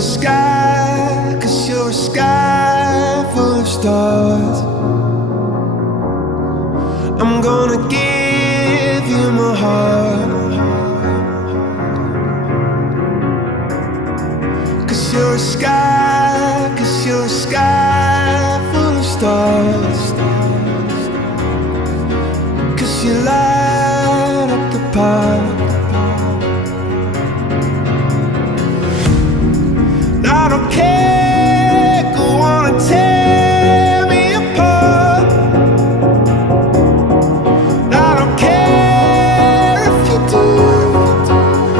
a sky, 'cause you're a sky full of stars. I'm gonna give you my heart, 'cause you're a sky, 'cause you're a sky